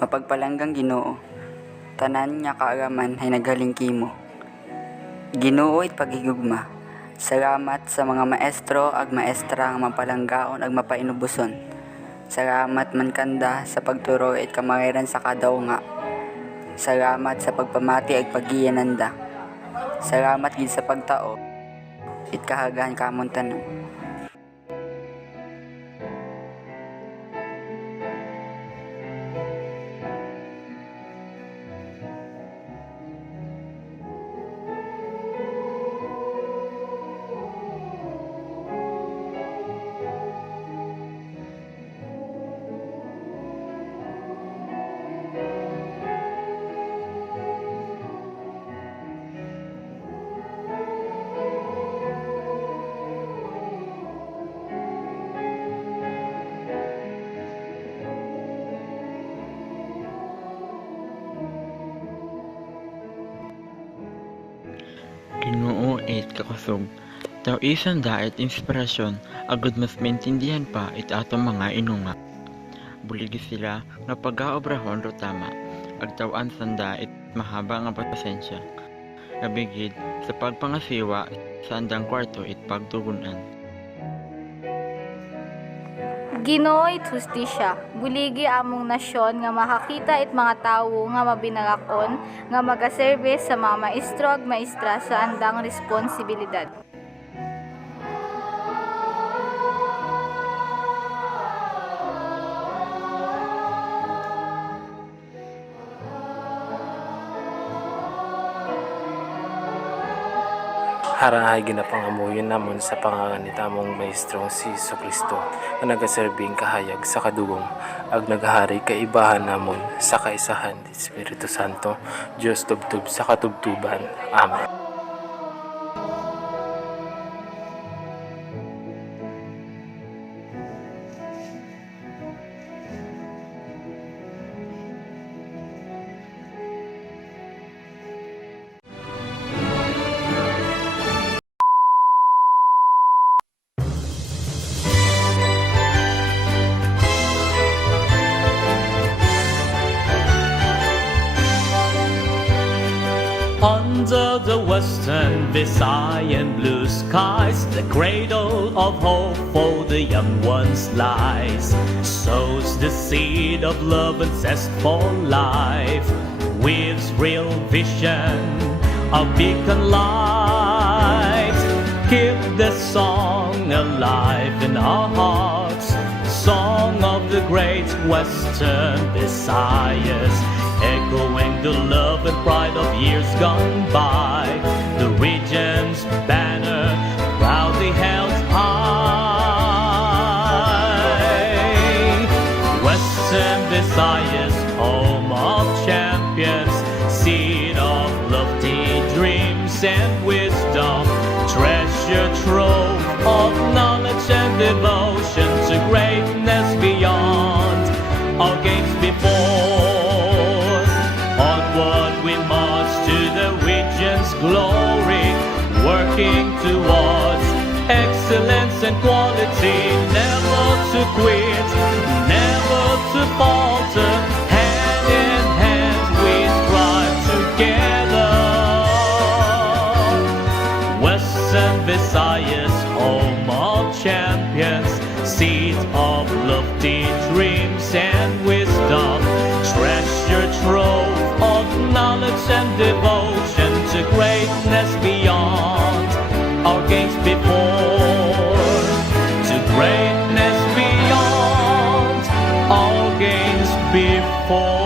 Mapagpalanggang Ginoo, tanan nga kaaraman ay naghaling kimo. Ginoo it pagigugma. Salamat sa mga maestro ag maestra nga mapalanggaon ag mapainubuson. Salamat man kanda sa pagturo it kamariran sa kadaw nga. Salamat sa pagpamati ag pagiyananda. Salamat gid sa pagtao it kahagahan kamon tanan. Ginoo it kakasog. Taw isan dait inspirasyon agud mas maintindihan pa it atong mga inunga. Buligi sila nga pag-aobrahon ro tama. Agtawan sanda it mahaba nga pasensya. Nabigid sa pagpangasiwa sa andang kwarto it pagtugunan. Ginoo it hustisya, buligi among nasyon nga makakita it mga tawo nga mabinagakon nga magaservice sa mga maestro ag maestra sa andang responsibilidad. Harahay ginapangamuyon namon sa panganganit among maestrong si Kristo nga nagaserbing kahayag sa kadugong ag naghari kaibahan namon sa kaisahan ni Espiritu Santo Dios tubtub sa katubtuban. Amen. Under the western Visayan blue skies, the cradle of hope for the young ones lies. Sows the seed of love and zest for life, with real vision of beacon light. Keep the song alive in our hearts, song of the great western Visayas, echoing the love and pride of years gone by. The region's banner proudly held high. Western Visayas, home of champions, seed of lofty dreams and wisdom, treasure trove of knowledge and devotion to greatness beyond all games before. Onward we march to the region's glory, working towards excellence and quality, never to quit, never to falter. Hand in hand we strive together. Western Visayas, home of champions, seat of lofty dreams and wisdom, treasure trove of knowledge and devotion to greatness beyond our games before, to greatness beyond our games before.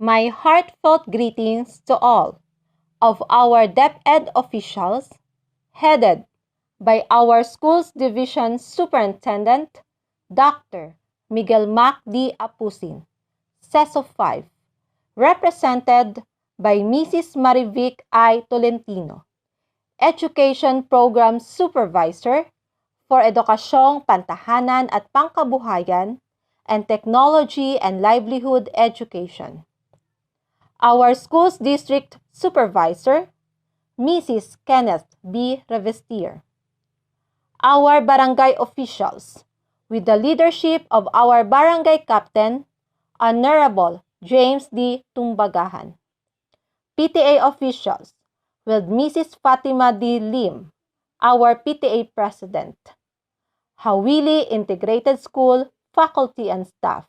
My heartfelt greetings to all of our DepEd officials, headed by our Schools Division Superintendent, Dr. Miguel Mac D. Apusin, CESO 5, represented by Mrs. Marivic I. Tolentino, Education Program Supervisor for Edukasyong Pantahanan at Pangkabuhayan and Technology and Livelihood Education. Our Schools District Supervisor, Mrs. Kenneth B. Revestier. Our barangay officials, with the leadership of our barangay captain, Honorable James D. Tumbagahan. PTA officials, with Mrs. Fatima D. Lim, our PTA president. Jawili Integrated School faculty and staff.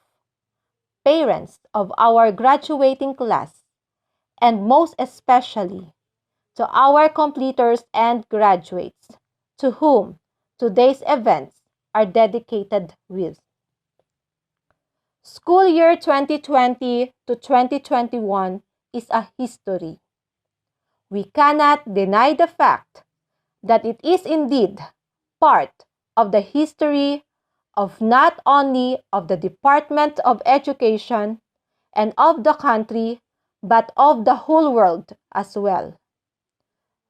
Parents of our graduating class, and most especially to our completers and graduates, to whom today's events are dedicated with. School year 2020 to 2021 is a history. We cannot deny the fact that it is indeed part of the history of not only of the Department of Education and of the country, but of the whole world as well.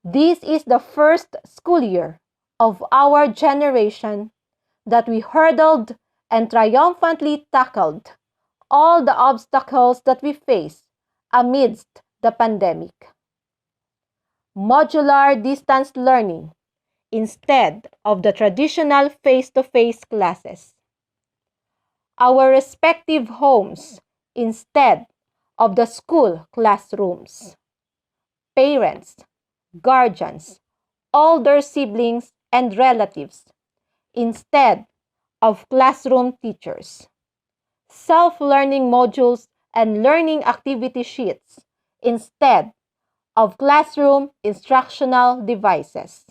This is the first school year of our generation that we hurdled and triumphantly tackled all the obstacles that we face amidst the pandemic. Modular distance learning instead of the traditional face-to-face classes. Our respective homes instead of the school classrooms. Parents, guardians, older siblings, and relatives instead of classroom teachers. Self-learning modules and learning activity sheets instead of classroom instructional devices.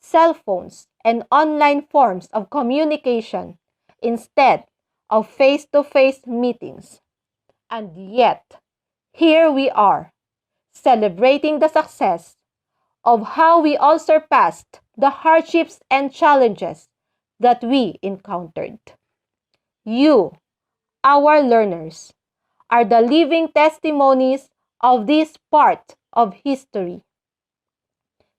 Cell phones and online forms of communication instead of face-to-face meetings. And yet, here we are, celebrating the success of how we all surpassed the hardships and challenges that we encountered. You, our learners, are the living testimonies of this part of history.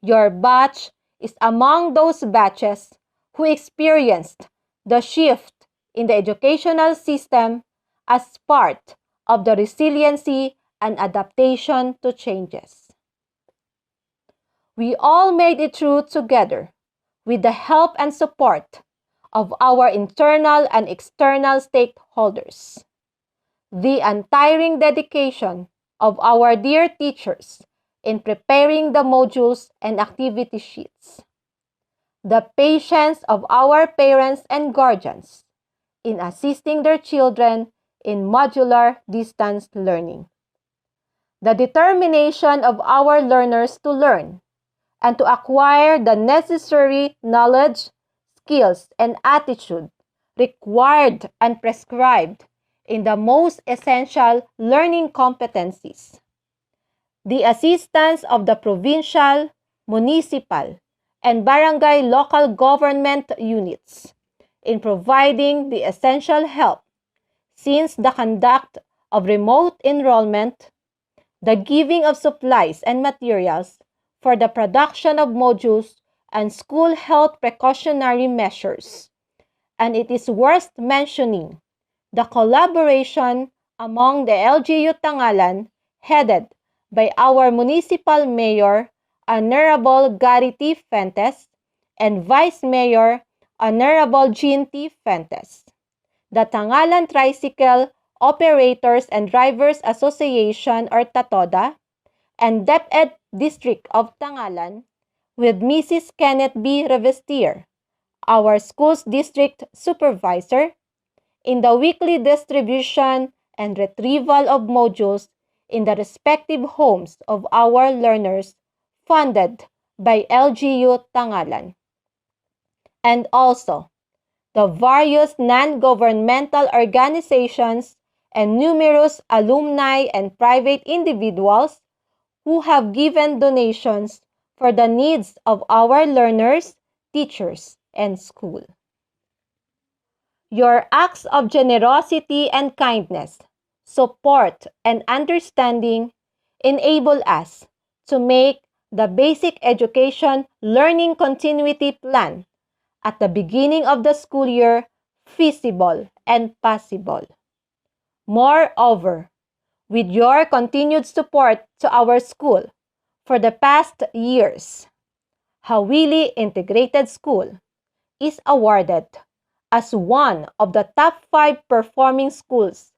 Your batch is among those batches who experienced the shift in the educational system as part of the resiliency and adaptation to changes. We all made it through together with the help and support of our internal and external stakeholders. The untiring dedication of our dear teachers in preparing the modules and activity sheets. The patience of our parents and guardians in assisting their children in modular distance learning. The determination of our learners to learn and to acquire the necessary knowledge, skills, and attitude required and prescribed in the most essential learning competencies. The assistance of the provincial, municipal, and barangay local government units in providing the essential help, since the conduct of remote enrollment, the giving of supplies and materials for the production of modules and school health precautionary measures. And it is worth mentioning the collaboration among the LGU Tangalan, headed by our Municipal Mayor, Honorable Gary T. Fuentes, and Vice Mayor, Honorable Jean T. Fuentes. The Tangalan Tricycle Operators and Drivers Association, or TATODA, and DepEd District of Tangalan, with Mrs. Kenneth B. Revestier, our Schools District Supervisor, in the weekly distribution and retrieval of modules in the respective homes of our learners funded by LGU Tangalan. And also, the various non-governmental organizations and numerous alumni and private individuals who have given donations for the needs of our learners, teachers, and school. Your acts of generosity and kindness, support, and understanding enable us to make the basic education learning continuity plan at the beginning of the school year feasible and possible. Moreover, with your continued support to our school for the past years, Jawili Integrated School is awarded as one of the top 5 performing schools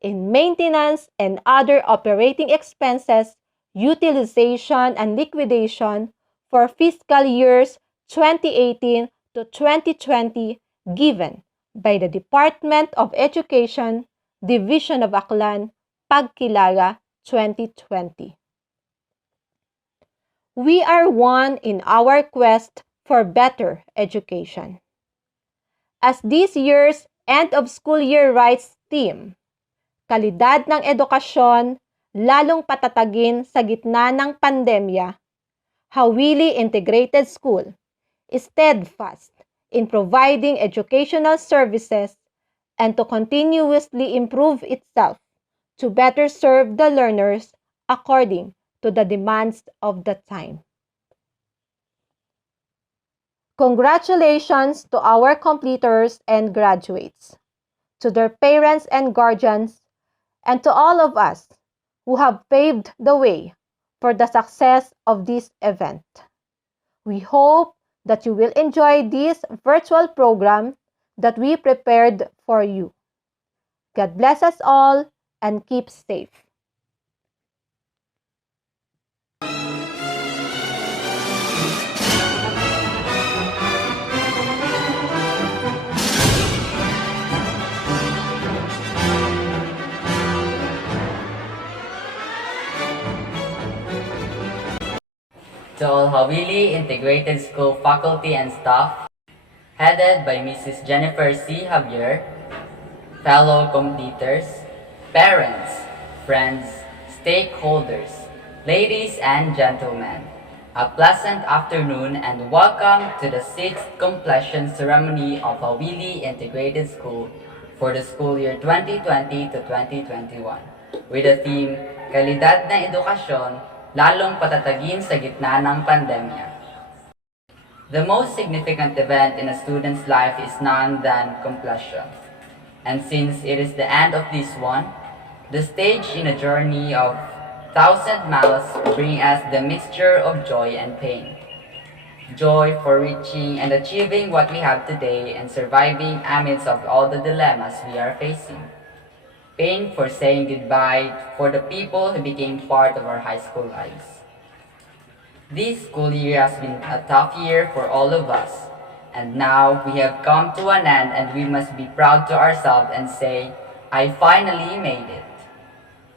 in maintenance and other operating expenses, utilization and liquidation for fiscal years 2018 to 2020 given by the Department of Education, Division of Aklan, Pagkilala 2020. We are one in our quest for better education. As this year's end of school year rights theme, kalidad ng edukasyon lalong patatagin sa gitna ng pandemya, Jawili Integrated School is steadfast in providing educational services and to continuously improve itself to better serve the learners according to the demands of the time. Congratulations to our completers and graduates, to their parents and guardians, and to all of us who have paved the way for the success of this event. We hope that you will enjoy this virtual program that we prepared for you. God bless us all and keep safe. To all Jawili Integrated School faculty and staff, headed by Mrs. Jennifer C. Javier, fellow completers, parents, friends, stakeholders, ladies and gentlemen, a pleasant afternoon and welcome to the 6th completion ceremony of Jawili Integrated School for the school year 2020 to 2021 with the theme, Kalidad ng Edukasyon, lalong patatagin sa gitna ng pandemya. The most significant event in a student's life is none than completion. And since it is the end of this one, the stage in a journey of 1,000 miles brings us the mixture of joy and pain. Joy for reaching and achieving what we have today and surviving amidst of all the dilemmas we are facing. Pain for saying goodbye for the people who became part of our high school lives. This school year has been a tough year for all of us, and now we have come to an end and we must be proud to ourselves and say, I finally made it.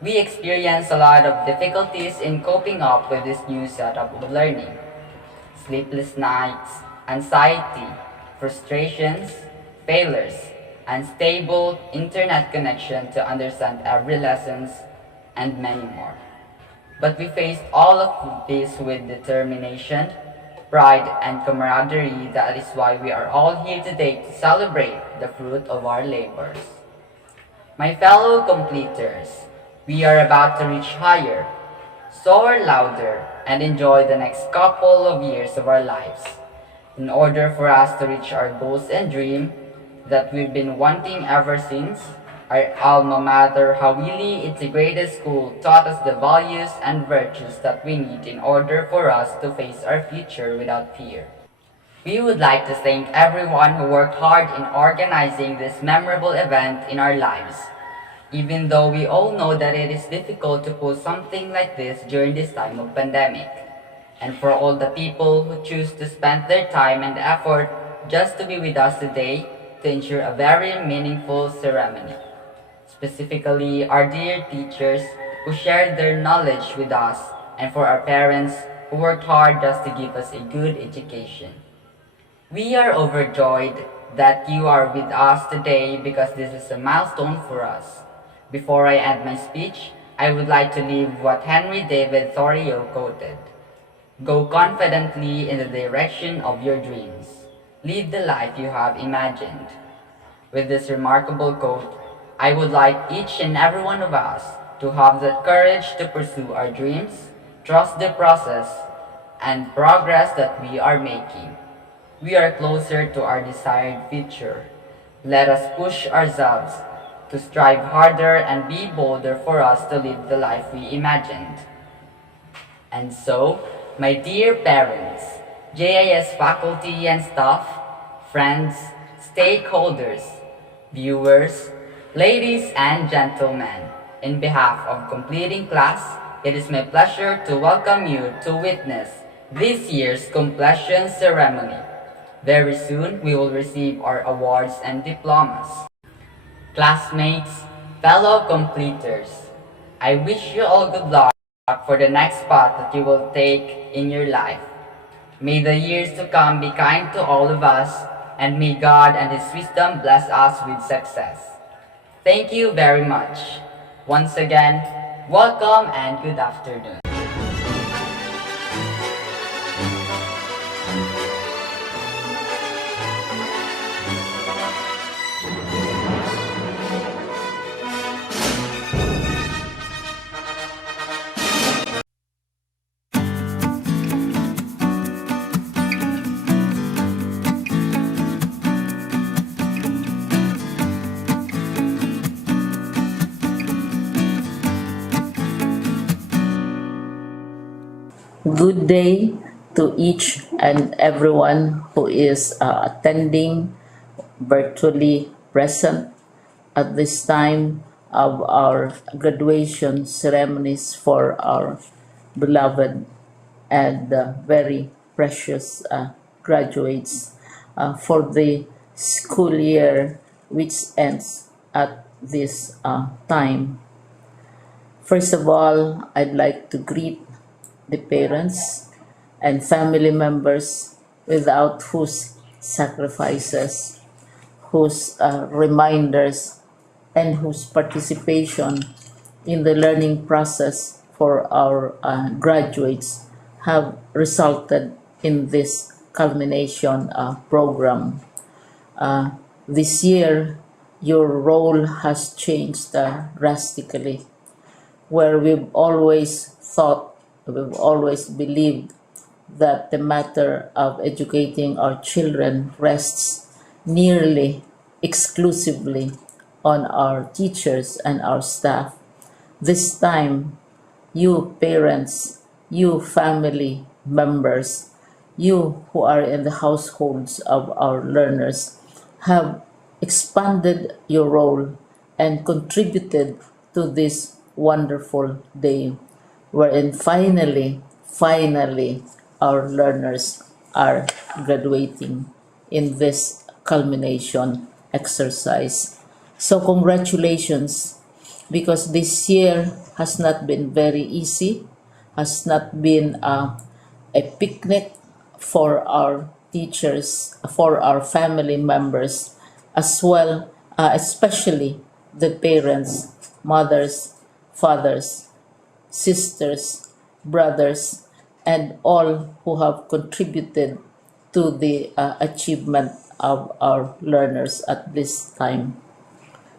We experienced a lot of difficulties in coping up with this new setup of learning. Sleepless nights, anxiety, frustrations, failures, unstable internet connection to understand every lessons, and many more. But we faced all of this with determination, pride, and camaraderie. That is why we are all here today to celebrate the fruit of our labors. My fellow completers, we are about to reach higher, soar louder, and enjoy the next couple of years of our lives. In order for us to reach our goals and dream that we've been wanting ever since, our alma mater, Jawili Integrated School, taught us the values and virtues that we need in order for us to face our future without fear. We would like to thank everyone who worked hard in organizing this memorable event in our lives. Even though we all know that it is difficult to pull something like this during this time of pandemic. And for all the people who choose to spend their time and effort just to be with us today to ensure a very meaningful ceremony. Specifically, our dear teachers who shared their knowledge with us, and for our parents who worked hard just to give us a good education. We are overjoyed that you are with us today because this is a milestone for us. Before I end my speech, I would like to leave what Henry David Thoreau quoted. Go confidently in the direction of your dreams. Live the life you have imagined. With this remarkable quote, I would like each and every one of us to have the courage to pursue our dreams, trust the process, and progress that we are making. We are closer to our desired future. Let us push ourselves to strive harder and be bolder for us to live the life we imagined. And so, my dear parents, JIS faculty and staff, friends, stakeholders, viewers, ladies and gentlemen, in behalf of completing class, it is my pleasure to welcome you to witness this year's completion ceremony. Very soon, we will receive our awards and diplomas. Classmates, fellow completers, I wish you all good luck for the next path that you will take in your life. May the years to come be kind to all of us, and may God and His wisdom bless us with success. Thank you very much. Once again, welcome and good afternoon. Good day to each and everyone who is attending virtually present at this time of our graduation ceremonies for our beloved and very precious graduates for the school year which ends at this time. First of all, I'd like to greet the parents and family members without whose sacrifices, whose reminders, and whose participation in the learning process for our graduates have resulted in this culmination program. This year, your role has changed drastically, where we've always believed that the matter of educating our children rests nearly exclusively on our teachers and our staff. This time, you parents, you family members, you who are in the households of our learners have expanded your role and contributed to this wonderful day wherein finally our learners are graduating in this culmination exercise. So congratulations, because this year has not been very easy, has not been a picnic for our teachers, for our family members, as well, especially the parents, mothers, fathers, sisters, brothers, and all who have contributed to the achievement of our learners at this time.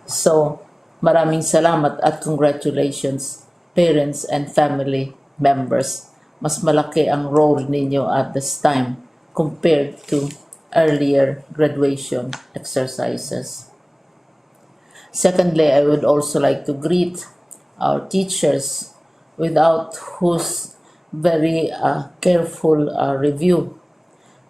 So, maraming salamat at congratulations, parents and family members. Mas malaki ang role ninyo at this time compared to earlier graduation exercises. Secondly, I would also like to greet our teachers, without whose very careful review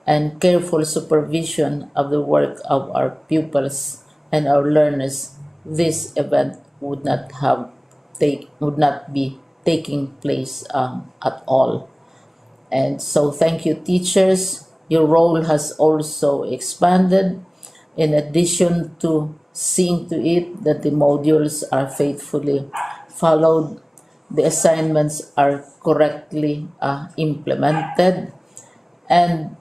and careful supervision of the work of our pupils and our learners, this event would not be taking place at all. And so thank you, teachers. Your role has also expanded, in addition to seeing to it that the modules are faithfully followed, the assignments are correctly implemented, and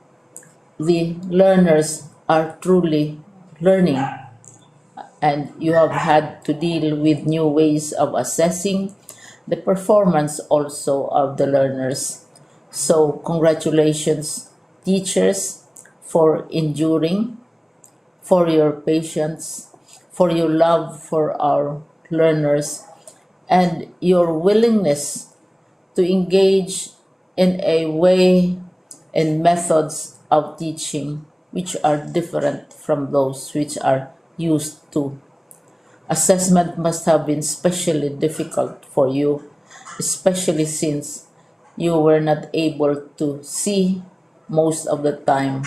the learners are truly learning and you have had to deal with new ways of assessing the performance also of the learners. So, congratulations, teachers, for enduring, for your patience, for your love for our learners, and your willingness to engage in a way and methods of teaching which are different from those which are used to. Assessment must have been especially difficult for you, especially since you were not able to see most of the time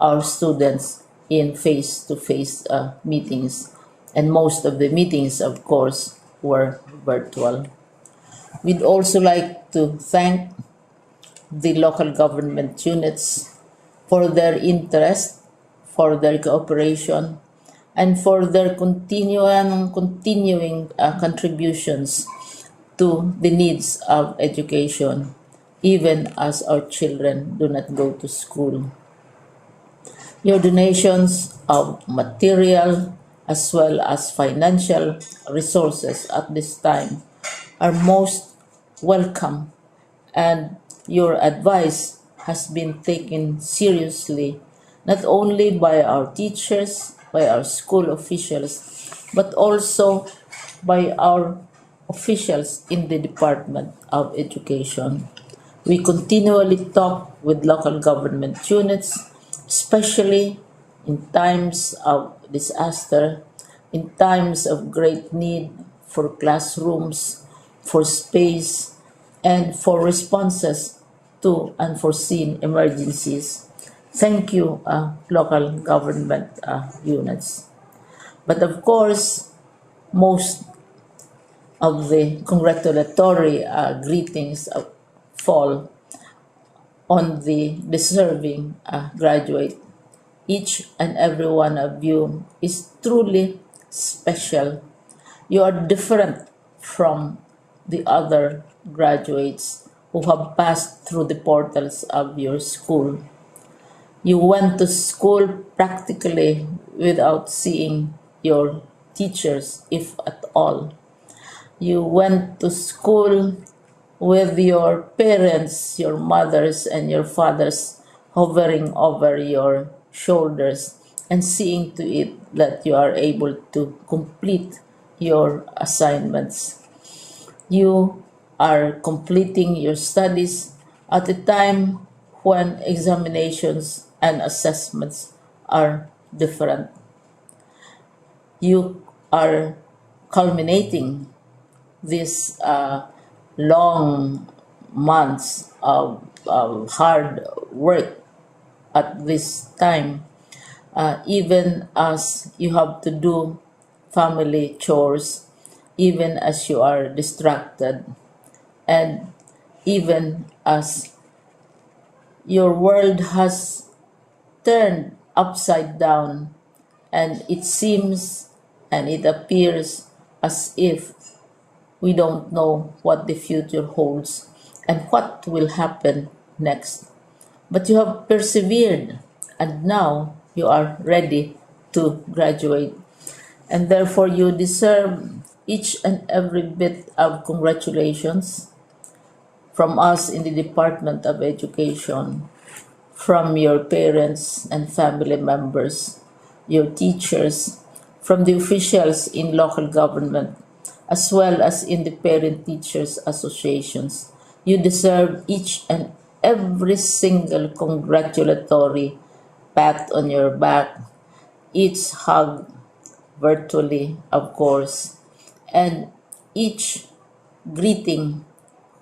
our students in face to face meetings, and most of the meetings, of course, were virtual. We'd also like to thank the local government units for their interest, for their cooperation, and for their continuing contributions to the needs of education, even as our children do not go to school. Your donations of material as well as financial resources at this time are most welcome, and your advice has been taken seriously not only by our teachers, by our school officials, but also by our officials in the Department of Education. We continually talk with local government units, especially in times of disaster, in times of great need for classrooms, for space, and for responses to unforeseen emergencies. Thank you, local government units. But of course, most of the congratulatory greetings fall on the deserving graduate. Each and every one of you is truly special. You are different from the other graduates who have passed through the portals of your school. You went to school practically without seeing your teachers, if at all. You went to school with your parents, your mothers, and your fathers hovering over your shoulders and seeing to it that you are able to complete your assignments. You are completing your studies at a time when examinations and assessments are different. You are culminating these long months of hard work at this time, even as you have to do family chores, even as you are distracted, and even as your world has turned upside down, and it seems and it appears as if we don't know what the future holds and what will happen next. But you have persevered, and now you are ready to graduate. And therefore, you deserve each and every bit of congratulations from us in the Department of Education, from your parents and family members, your teachers, from the officials in local government, as well as in the parent teachers associations. You deserve each and every single congratulatory pat on your back, each hug virtually, of course, and each greeting,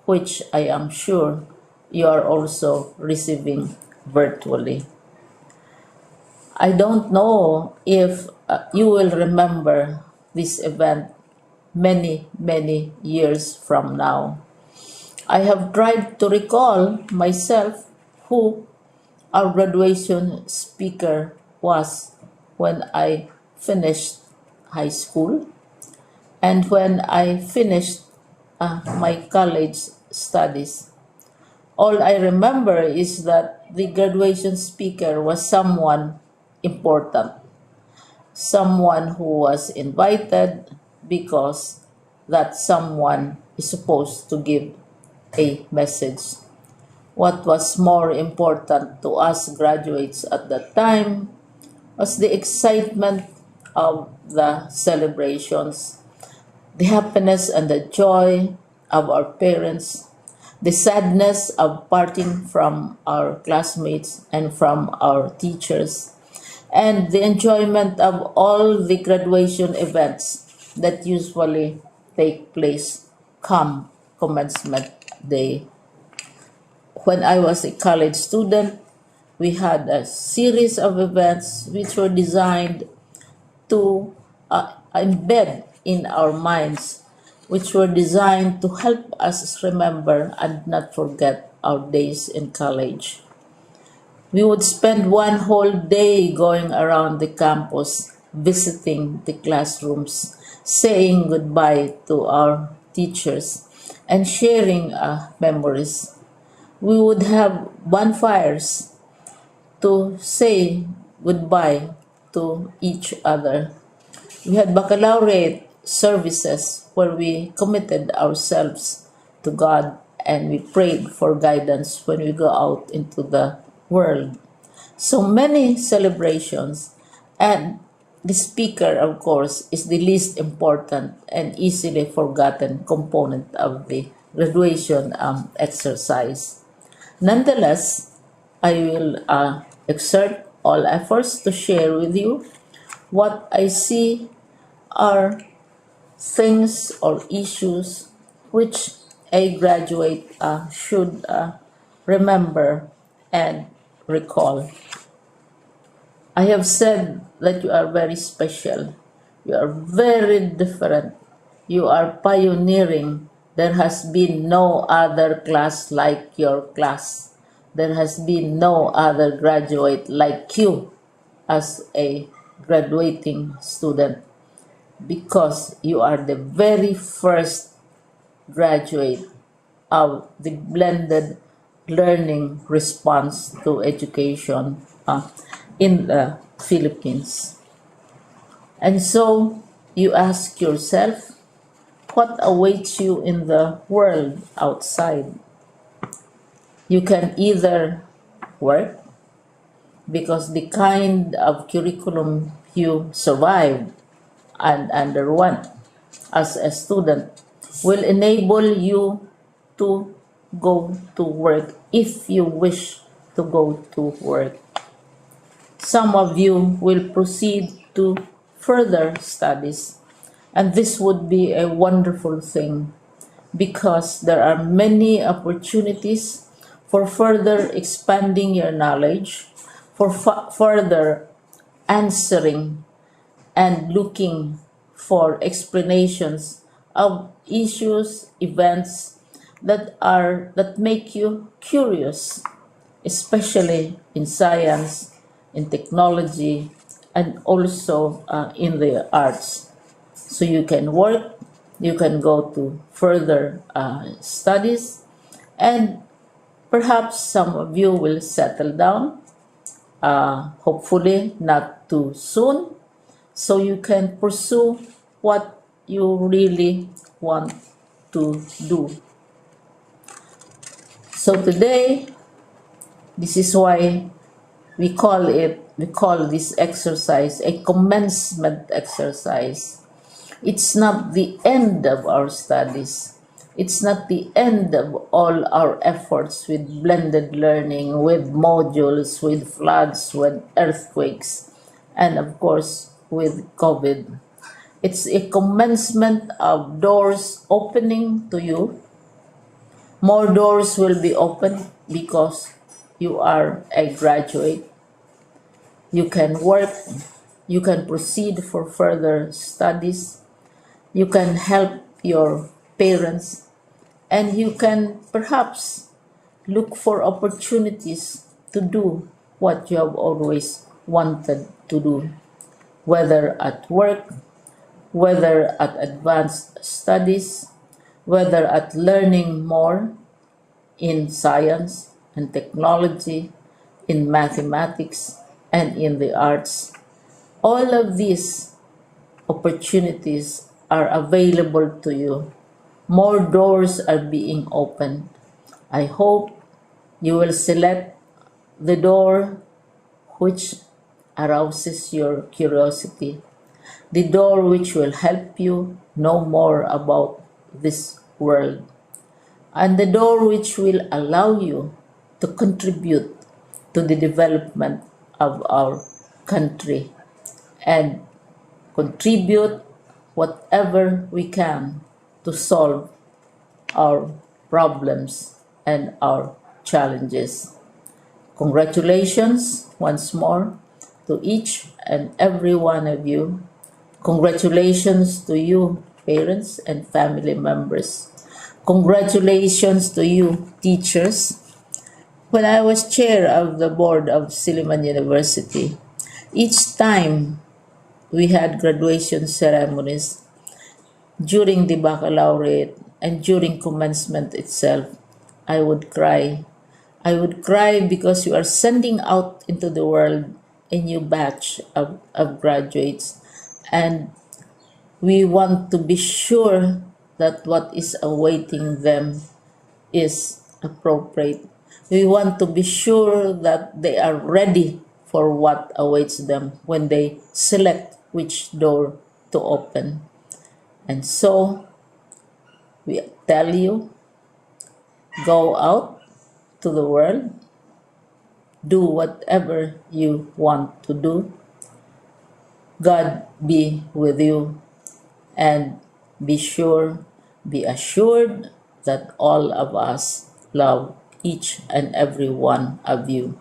which I am sure you are also receiving virtually. I don't know if you will remember this event many, many years from now. I have tried to recall myself who our graduation speaker was when I finished high school and when I finished my college studies. All I remember is that the graduation speaker was someone important. someone who was invited because that someone is supposed to give a message. What was more important to us graduates at that time was the excitement of the celebrations, the happiness and the joy of our parents, the sadness of parting from our classmates and from our teachers, and the enjoyment of all the graduation events that usually take place come commencement day. When I was a college student, we had a series of events which were designed to embed in our minds, which were designed to help us remember and not forget our days in college. We would spend one whole day going around the campus, visiting the classrooms, saying goodbye to our teachers, and sharing memories. We would have bonfires to say goodbye to each other. We had baccalaureate services where we committed ourselves to God and we prayed for guidance when we go out into the world. So many celebrations, and the speaker, of course, is the least important and easily forgotten component of the graduation exercise. Nonetheless, I will exert all efforts to share with you what I see are things or issues which a graduate should remember and recall. I have said that you are very special. You are very different. You are pioneering. There has been no other class like your class. There has been no other graduate like you as a graduating student because you are the very first graduate of the blended learning response to education in the Philippines. And so you ask yourself, what awaits you in the world outside? You can either work because the kind of curriculum you survived and underwent as a student will enable you to go to work if you wish to go to work. Some of you will proceed to further studies, and this would be a wonderful thing because there are many opportunities for further expanding your knowledge, for further answering and looking for explanations of issues, events that make you curious, especially in science, in technology, and also in the arts. So you can work, you can go to further studies, and perhaps some of you will settle down, hopefully not too soon, so you can pursue what you really want to do. So today, this is why we call this exercise a commencement exercise. It's not the end of our studies. It's not the end of all our efforts with blended learning, with modules, with floods, with earthquakes, and of course with COVID. It's a commencement of doors opening to you. More doors will be opened because you are a graduate. You can work, you can proceed for further studies, you can help your parents, and you can perhaps look for opportunities to do what you have always wanted to do, whether at work, whether at advanced studies, whether at learning more in science and technology, in mathematics, and in the arts. All of these opportunities are available to you. More doors are being opened. I hope you will select the door which arouses your curiosity, the door which will help you know more about this world, and the door which will allow you to contribute to the development of our country and contribute whatever we can to solve our problems and our challenges. Congratulations once more to each and every one of you. Congratulations to you, parents and family members. Congratulations to you, teachers. When I was chair of the board of Silliman University, each time we had graduation ceremonies, during the baccalaureate and during commencement itself, I would cry. I would cry because you are sending out into the world a new batch of graduates, and we want to be sure that what is awaiting them is appropriate. We want to be sure that they are ready for what awaits them when they select which door to open. And so we tell you, go out to the world, do whatever you want to do. God be with you, and be assured that all of us love each and every one of you.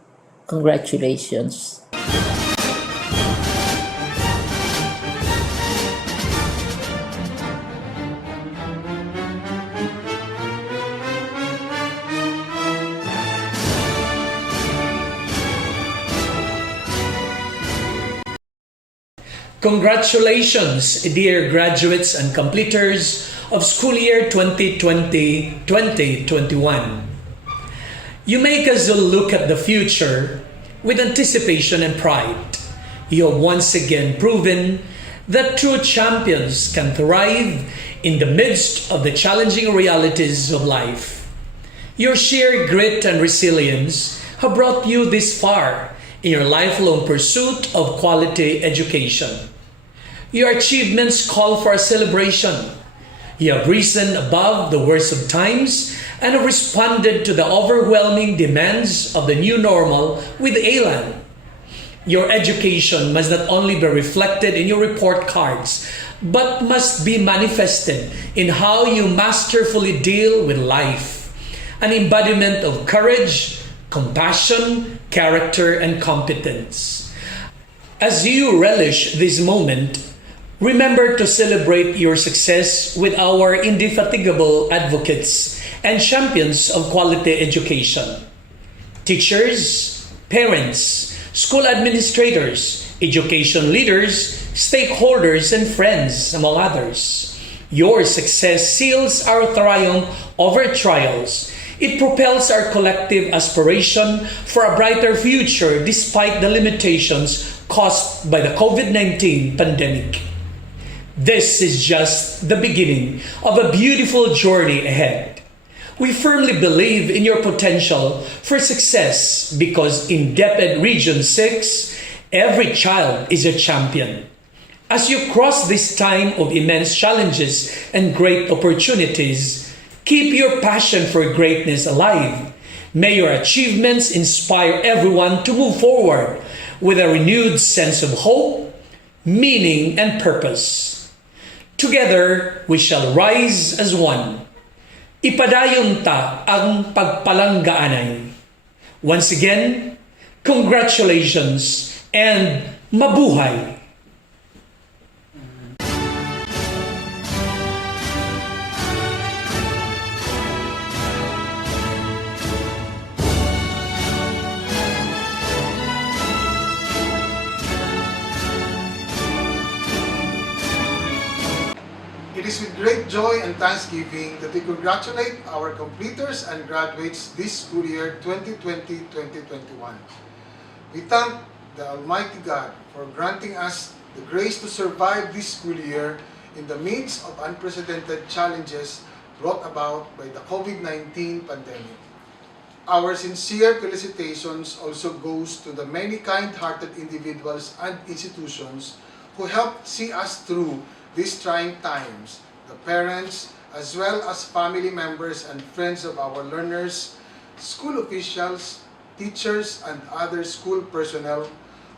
Congratulations. Congratulations, dear graduates and completers of school year 2020-2021. You make us look at the future with anticipation and pride. You have once again proven that true champions can thrive in the midst of the challenging realities of life. Your sheer grit and resilience have brought you this far in your lifelong pursuit of quality education. Your achievements call for a celebration. You have risen above the worst of times and have responded to the overwhelming demands of the new normal with elan. Your education must not only be reflected in your report cards, but must be manifested in how you masterfully deal with life, an embodiment of courage, compassion, character, and competence. As you relish this moment, remember to celebrate your success with our indefatigable advocates and champions of quality education. Teachers, parents, school administrators, education leaders, stakeholders, and friends, among others. Your success seals our triumph over trials. It propels our collective aspiration for a brighter future despite the limitations caused by the COVID-19 pandemic. This is just the beginning of a beautiful journey ahead. We firmly believe in your potential for success because in DepEd Region 6, every child is a champion. As you cross this time of immense challenges and great opportunities, keep your passion for greatness alive. May your achievements inspire everyone to move forward with a renewed sense of hope, meaning, and purpose. Together, we shall rise as one. Ipadayon ta ang pagpalanggaanay. Once again, congratulations and mabuhay! It is with great joy and thanksgiving that we congratulate our completers and graduates this school year 2020-2021. We thank the Almighty God for granting us the grace to survive this school year in the midst of unprecedented challenges brought about by the COVID-19 pandemic. Our sincere felicitations also goes to the many kind-hearted individuals and institutions who helped see us through these trying times, the parents, as well as family members and friends of our learners, school officials, teachers, and other school personnel,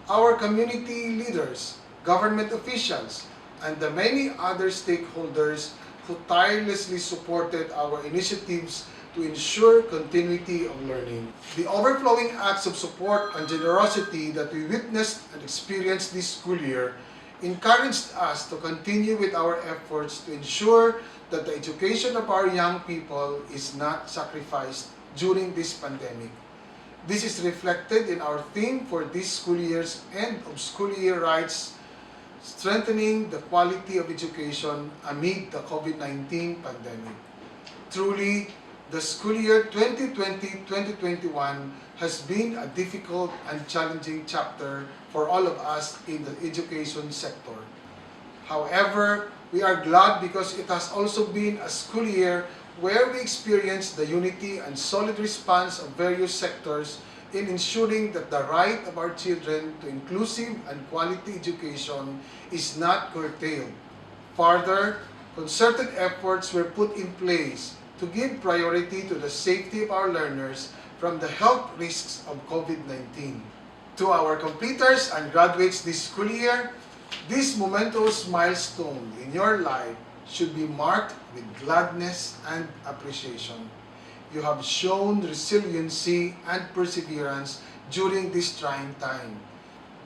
our community leaders, government officials, and the many other stakeholders who tirelessly supported our initiatives to ensure continuity of learning. The overflowing acts of support and generosity that we witnessed and experienced this school year encouraged us to continue with our efforts to ensure that the education of our young people is not sacrificed during this pandemic. This is reflected in our theme for this school year's end of school year rights, strengthening the quality of education amid the COVID-19 pandemic. Truly, the school year 2020-2021 has been a difficult and challenging chapter for all of us in the education sector. However, we are glad because it has also been a school year where we experienced the unity and solid response of various sectors in ensuring that the right of our children to inclusive and quality education is not curtailed. Further, concerted efforts were put in place to give priority to the safety of our learners from the health risks of COVID-19. To our completers and graduates this school year, this momentous milestone in your life should be marked with gladness and appreciation. You have shown resiliency and perseverance during this trying time.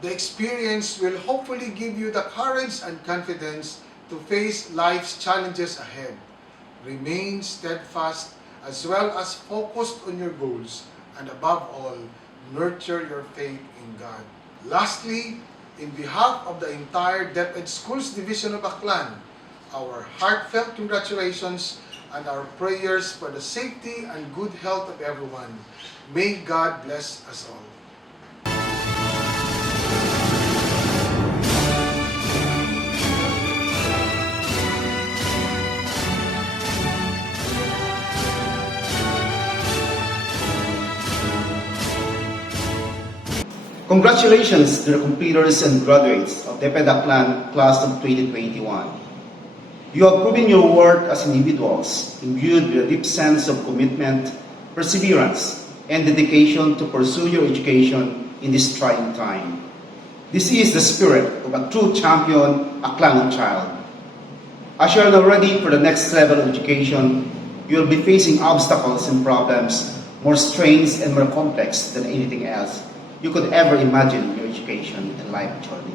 The experience will hopefully give you the courage and confidence to face life's challenges ahead. Remain steadfast as well as focused on your goals, and above all, nurture your faith in God. Lastly, in behalf of the entire DepEd Schools Division of Aklan, our heartfelt congratulations and our prayers for the safety and good health of everyone. May God bless us all. Congratulations to the completers and graduates of DepEd Aklan Class of 2021. You have proven your worth as individuals, imbued with a deep sense of commitment, perseverance, and dedication to pursue your education in this trying time. This is the spirit of a true champion Aklan child. As you are now ready for the next level of education, you will be facing obstacles and problems more strange and more complex than anything else you could ever imagine in your education and life journey.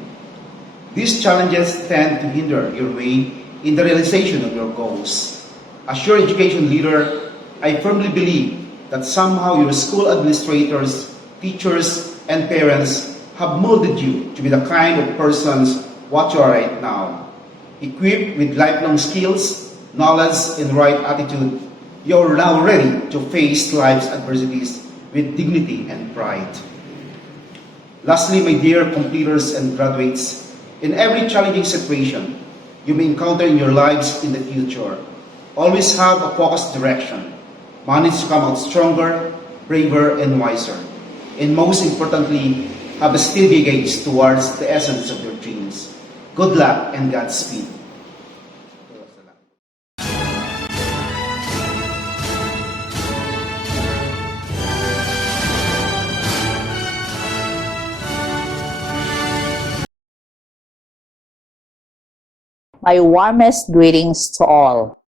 These challenges tend to hinder your way in the realization of your goals. As your education leader, I firmly believe that somehow your school administrators, teachers, and parents have molded you to be the kind of persons what you are right now. Equipped with lifelong skills, knowledge, and right attitude, you are now ready to face life's adversities with dignity and pride. Lastly, my dear completers and graduates, in every challenging situation you may encounter in your lives in the future, always have a focused direction. Manage to come out stronger, braver, and wiser. And most importantly, have a steady gaze towards the essence of your dreams. Good luck and Godspeed. My warmest greetings to all.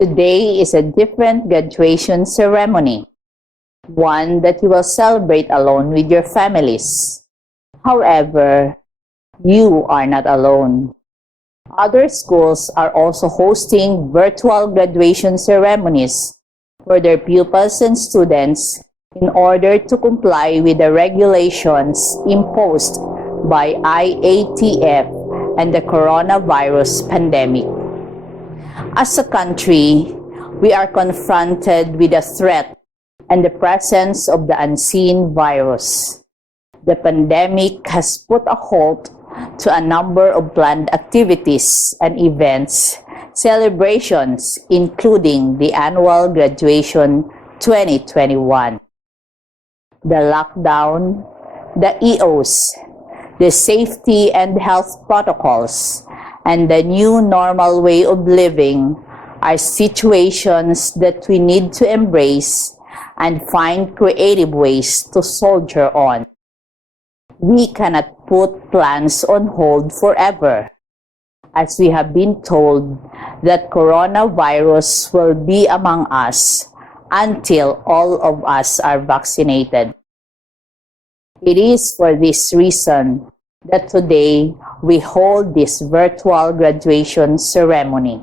Today is a different graduation ceremony, one that you will celebrate alone with your families. However, you are not alone. Other schools are also hosting virtual graduation ceremonies for their pupils and students in order to comply with the regulations imposed by IATF and the coronavirus pandemic. As a country, we are confronted with the threat and the presence of the unseen virus. The pandemic has put a halt to a number of planned activities and events, celebrations, including the annual graduation 2021. The lockdown, the EOs, the safety and health protocols, and the new normal way of living are situations that we need to embrace and find creative ways to soldier on. We cannot put plans on hold forever, as we have been told that coronavirus will be among us until all of us are vaccinated. It is for this reason that today we hold this virtual graduation ceremony.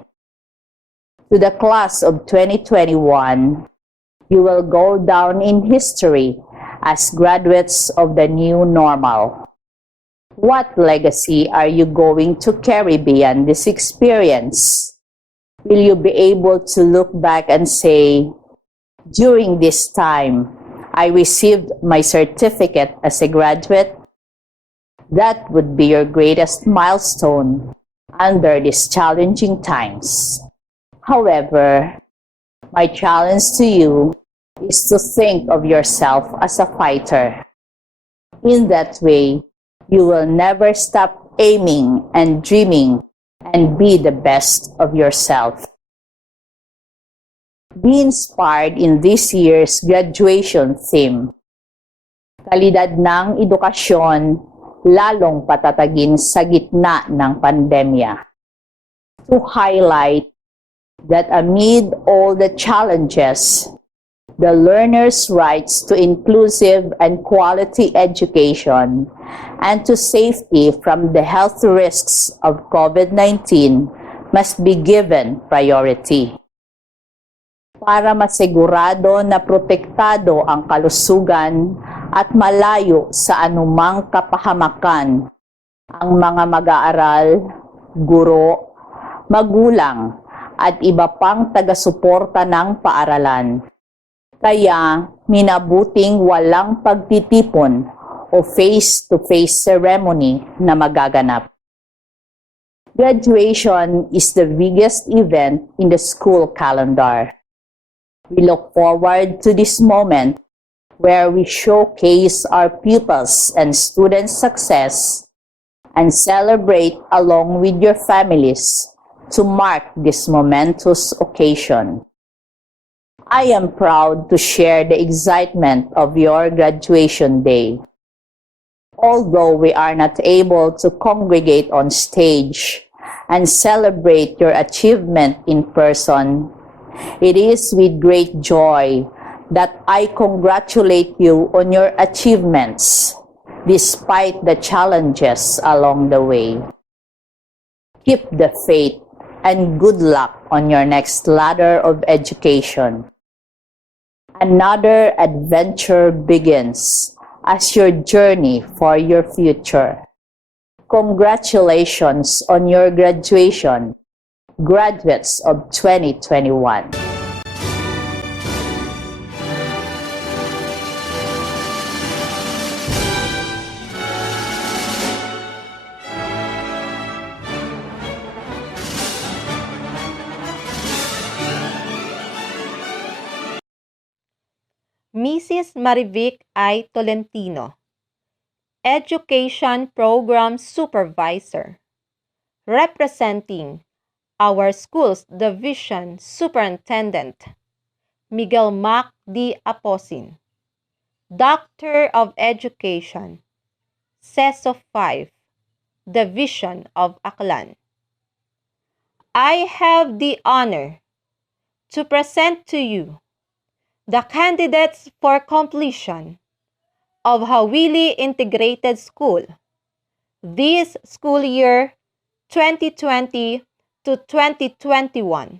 To the class of 2021, you will go down in history as graduates of the new normal. What legacy are you going to carry beyond this experience? Will you be able to look back and say, during this time, I received my certificate as a graduate? That would be your greatest milestone under these challenging times. However, my challenge to you is to think of yourself as a fighter. In that way, you will never stop aiming and dreaming and be the best of yourself. Be inspired in this year's graduation theme. Kalidad ng edukasyon, lalong patatagin sa gitna ng pandemya. To highlight that amid all the challenges, the learner's rights to inclusive and quality education and to safety from the health risks of COVID-19 must be given priority. Para masigurado na protektado ang kalusugan at malayo sa anumang kapahamakan ang mga mag-aaral, guro, magulang, at iba pang taga-suporta ng paaralan. Kaya, minabuting walang pagtitipon o face-to-face ceremony na magaganap. Graduation is the biggest event in the school calendar. We look forward to this moment where we showcase our pupils' and students' success and celebrate along with your families to mark this momentous occasion. I am proud to share the excitement of your graduation day. Although we are not able to congregate on stage and celebrate your achievement in person, it is with great joy that I congratulate you on your achievements despite the challenges along the way. Keep the faith and good luck on your next ladder of education. Another adventure begins as your journey for your future. Congratulations on your graduation, graduates of 2021. Mrs. Marivic I. Tolentino, Education Program Supervisor, representing our school's Division Superintendent, Miguel Mac D. Aposin, Doctor of Education, CESO 5, Division of Aklan. I have the honor to present to you the candidates for completion of Jawili Integrated School this school year 2020 to 2021,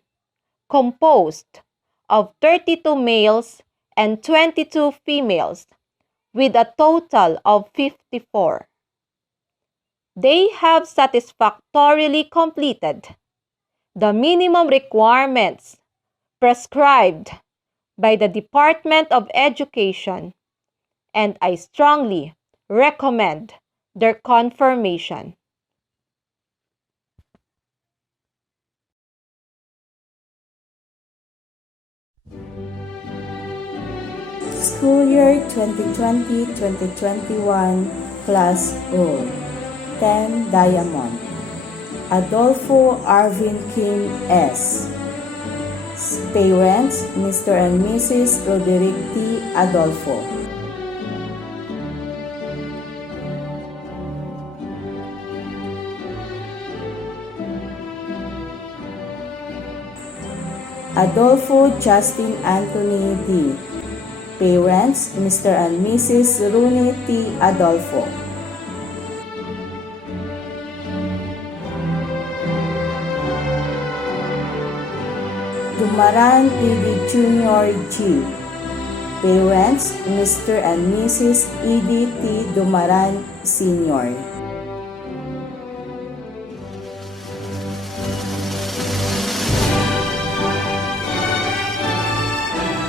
composed of 32 males and 22 females with a total of 54. They have satisfactorily completed the minimum requirements prescribed by the Department of Education, and I strongly recommend their confirmation. School year 2020-2021 Class Roll 10 Diamond Adolfo Arvin Kim S. Parents Mr. and Mrs. Roderick T. Adolfo. Adolfo Justin Anthony D. Parents Mr. and Mrs. Rooney T. Adolfo. Dumaran E.D. Jr. G. Parents Mr. and Mrs. E.D. T. Dumaran Sr.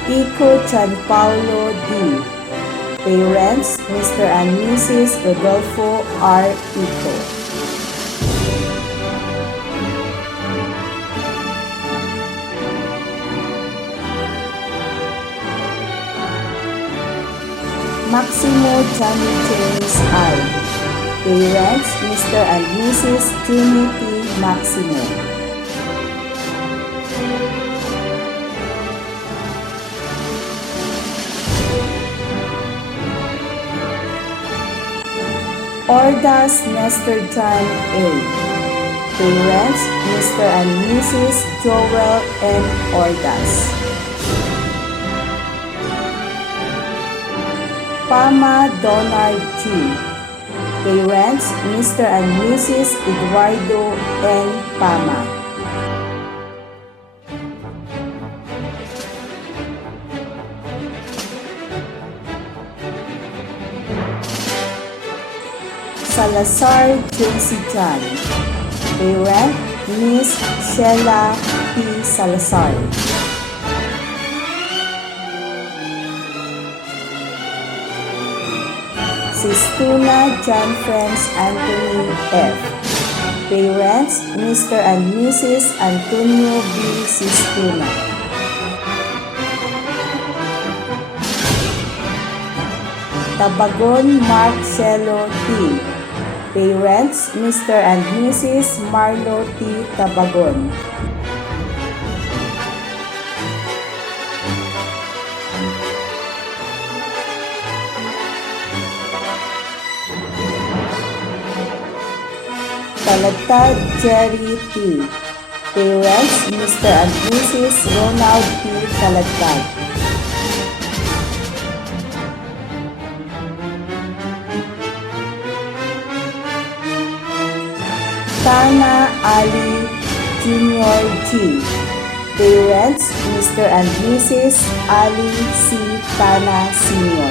Ico Gianpaolo D. Parents Mr. and Mrs. Rodolfo R. Ico. Maximo Johnny James I. Parents Mr. and Mrs. Trinity Maximo. Ordas Nestor John A. Parents Mr. and Mrs. Joel N. Ordas. Pama Donald G. Parents Mr. and Mrs. Eduardo N. Pama. Salazar J.C. John. Parent Miss Sheila P. Salazar. Sistuna John Friends Anthony F. Parents Mr. and Mrs. Antonio B. Sistuna. Tabagon Marcelo T. Parents Mr. and Mrs. Marlo T. Tabagon. Talagtad Jerry T. Parents Mr. and Mrs. Ronald T. Talagtad. Tana Ali Jr. G. Parents Mr. and Mrs. Ali C. Tana Sr.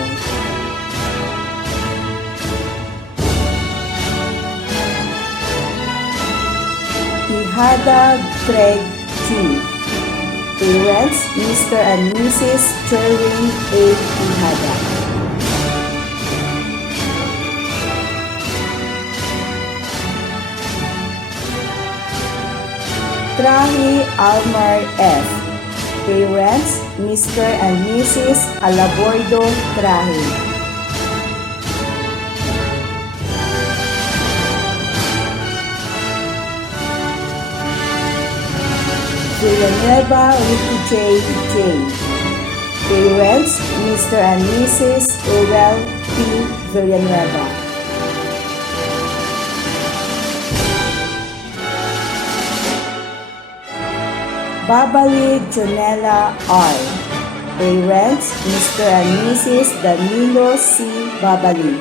Tihada Craig G. Parents Mr. and Mrs. Sherwin A. Tihada. Trahi Almar F. Parents Mr. and Mrs. Alabordo Trahi. Villanueva Ricky J. J. Parents Mr. and Mrs. Ewell P. Villanueva. Babali Jonella R. Parents Mr. and Mrs. Danilo C. Babali.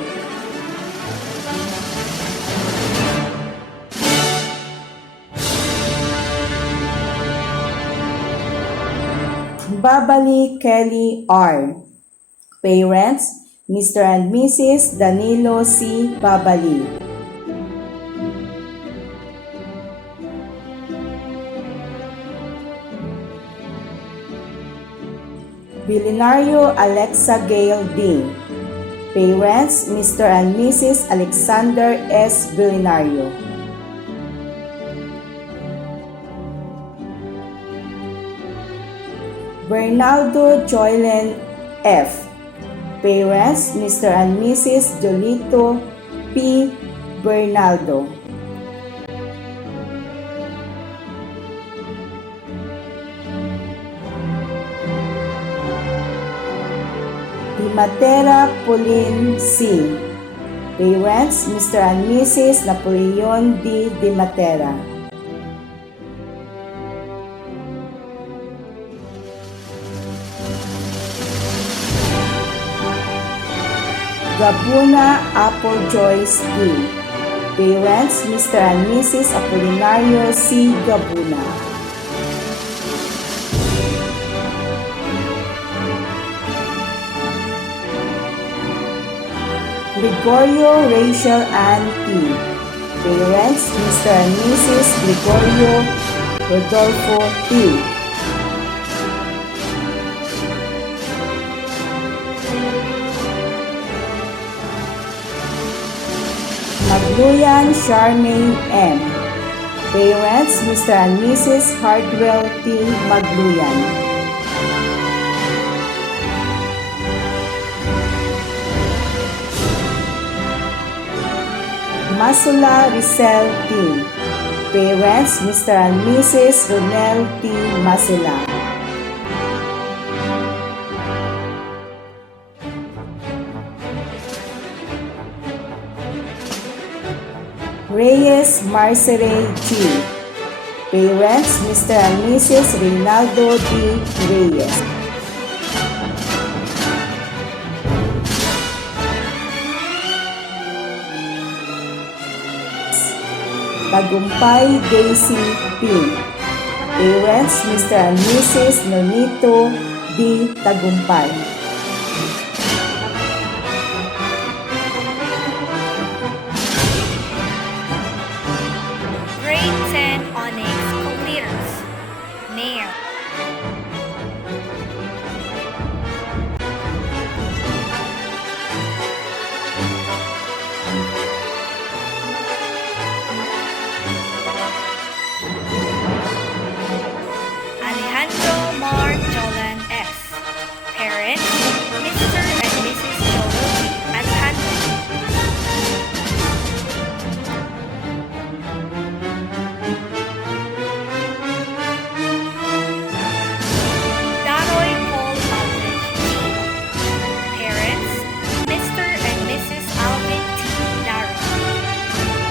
Babali Kelly R. Parents Mr. and Mrs. Danilo C. Babali. Bilinario Alexa Gale D. Parents, Mr. and Mrs. Alexander S. Billinario. Bernardo Joylen F. Parents, Mr. and Mrs. Jolito P. Bernaldo. Di Matera Pauline C. Parents, Mr. and Mrs. Napoleon D. Di Matera. Gabuna Apple Joyce D. Parents, Mr. and Mrs. Apolinario C. Gabuna. Gregorio Rachel Ann T. Parents, Mr. and Mrs. Gregorio Rodolfo T. Magluyan Charmaine M. Parents, Mr. and Mrs. Hardwell T. Magluyan. Masula Rizal T. Parents, Mr. and Mrs. Ronel T. Masula. Reyes Marcere G. Parents, Mr. and Mrs. Reynaldo D. Reyes. Tagumpay Daisy P. Parents, Mr. and Mrs. Nonito D. Tagumpay. Grade 10 Onyx completers. Nail. Alejandro Mar Jolan S. Parents, Mr. and Mrs. Jawili Alejandro. Daroy Paul Aldrich T. Parents, Mr. and Mrs. Alvin T. Daroy.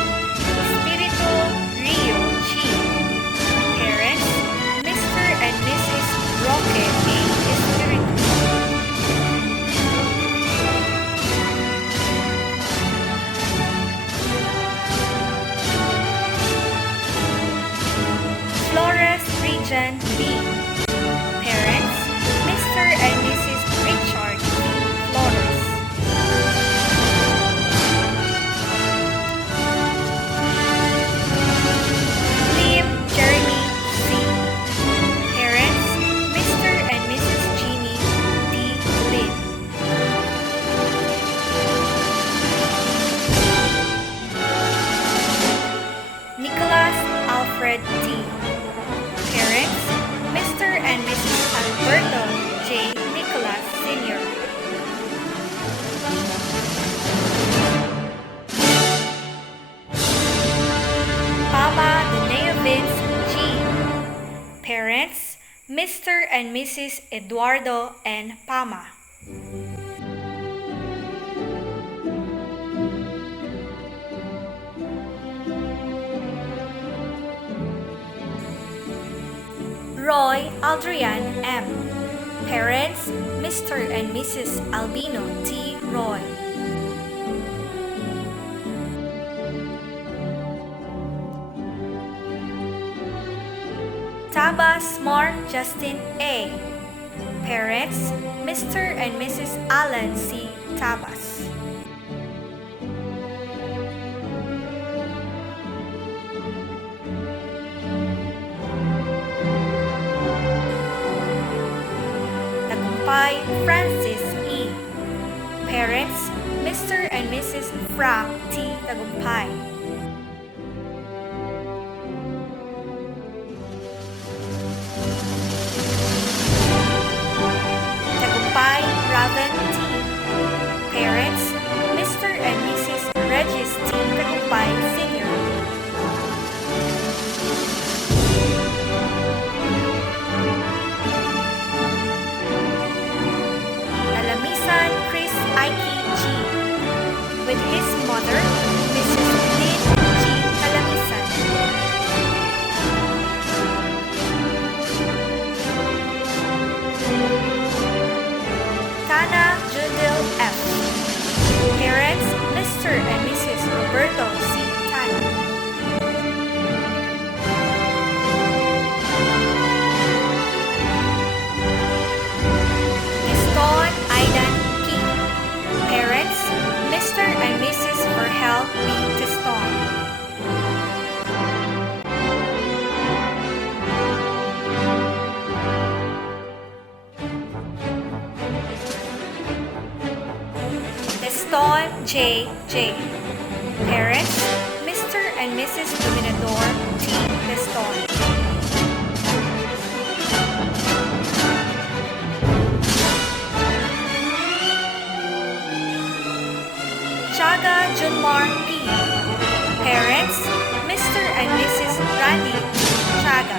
Espiritu Rio G. Parents, Mr. and Mrs. Roque A. Espiritu. Flores Region B. Parents, Mr. and Mrs. Richard B. Flores. Lim Jeremy C. Parents, Mr. and Mrs. Jeannie D. Lim. Nicholas Alfred D. Parents, Mr. and Mrs. Alberto J. Nicholas Sr. Pama Doneovitz G. Parents, Mr. and Mrs. Eduardo N. Pama. Roy Aldrian M. Parents, Mr. and Mrs. Albino T. Roy. Tabas Mark Justin A. Parents, Mr. and Mrs. Alan C. Tabas. Tagumpay Francis E. Parents, Mr. and Mrs. Frank T. Tagumpay. Tagumpay Raven T. Parents, Mr. and Mrs. Regis T. Tagumpay Sr. Nalamisan Chris Ike G. with his mother, Mrs. Lynn G. Nalamisan. Tana Judel F. Parents, Mr. and Mrs. Roberto C. Tana. Eston Aidan P. Parents, Mr. and Mrs. Verhel B. Teston. Teston J. J. Parents, Mr. and Mrs. Dominador T. Teston. Chaga Junmar P. Parents, Mr. and Mrs. Randy Chaga.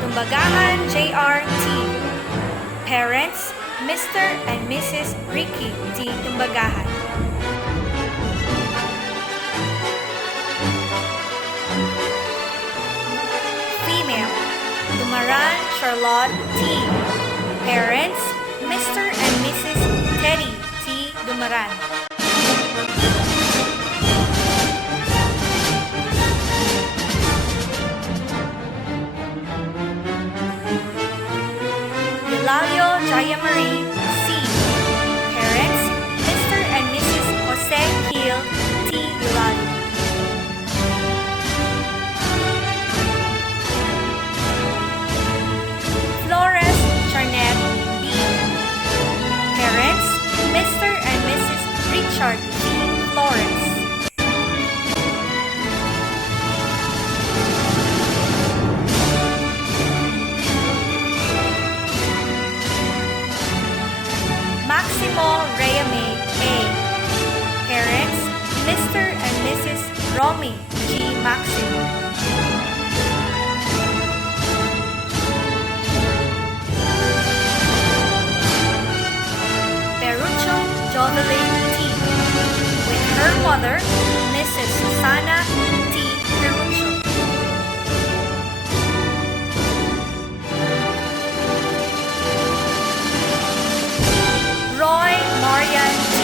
Tumbagahan J.R. T. Parents, Mr. and Mrs. Ricky T. Tumbagahan. Female, Dumaran Charlotte T. Parents, Mr. and Mrs. Teddy T. Dumaran. Eulalio Jaya Marie C. Parents, Mr. and Mrs. Jose Hill T. Eulalio. Flores Charnette B. Parents, Mr. and Mrs. Richard T. Flores. Maximo Reyame A. Parents, Mr. and Mrs. Romy G. Maximo. Perucho Jawili T. with her mother, Mrs. Susana T. Perucho. Roy Marian T.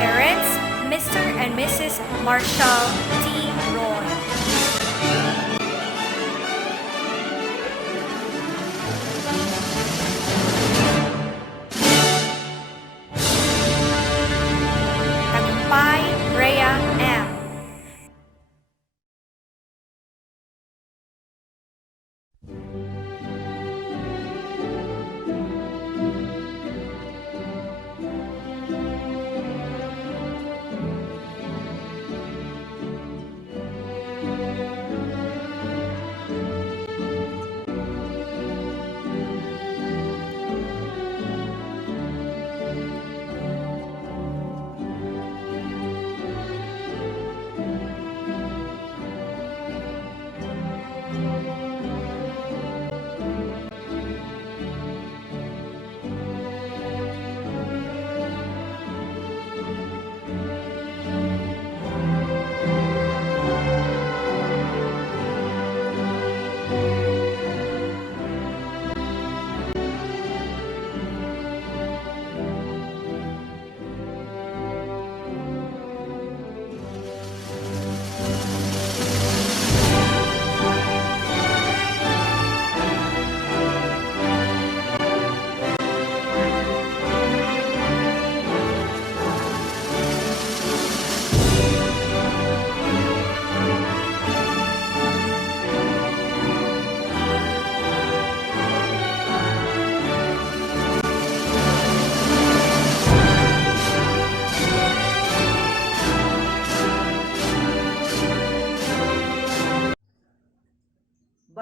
Parents, Mr. and Mrs. Marshall T. Roy. Tagumpay Rhea M.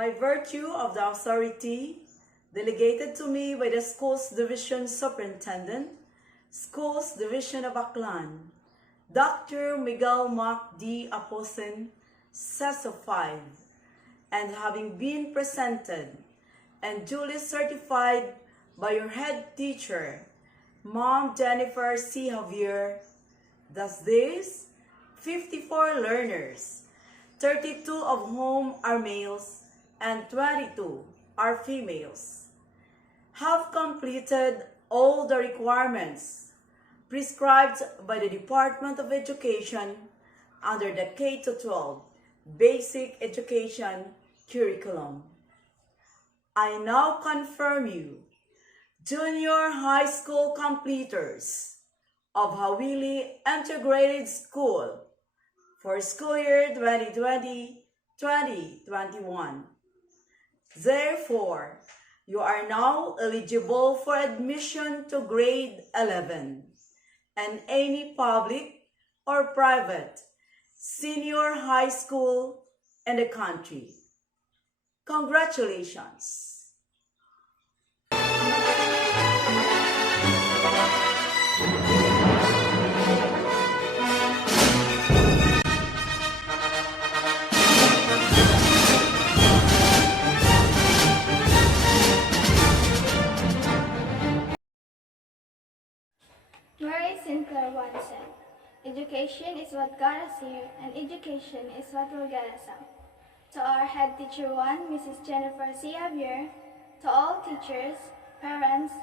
By virtue of the authority delegated to me by the Schools Division Superintendent, Schools Division of Aklan, Dr. Miguel Mac D. Aposen, CESO 5, and having been presented and duly certified by your head teacher, Mom Jennifer C. Javier, thus these 54 learners, 32 of whom are males and 22 are females, have completed all the requirements prescribed by the Department of Education under the K-12 Basic Education Curriculum. I now confirm you, junior high school completers of Jawili Integrated School for school year 2020-2021. Therefore, you are now eligible for admission to grade 11 and any public or private senior high school in the country. Congratulations! Mary Sinclair once said, "Education is what got us here, and education is what will get us out." To our head teacher one, Mrs. Jennifer C. Javier, to all teachers, parents,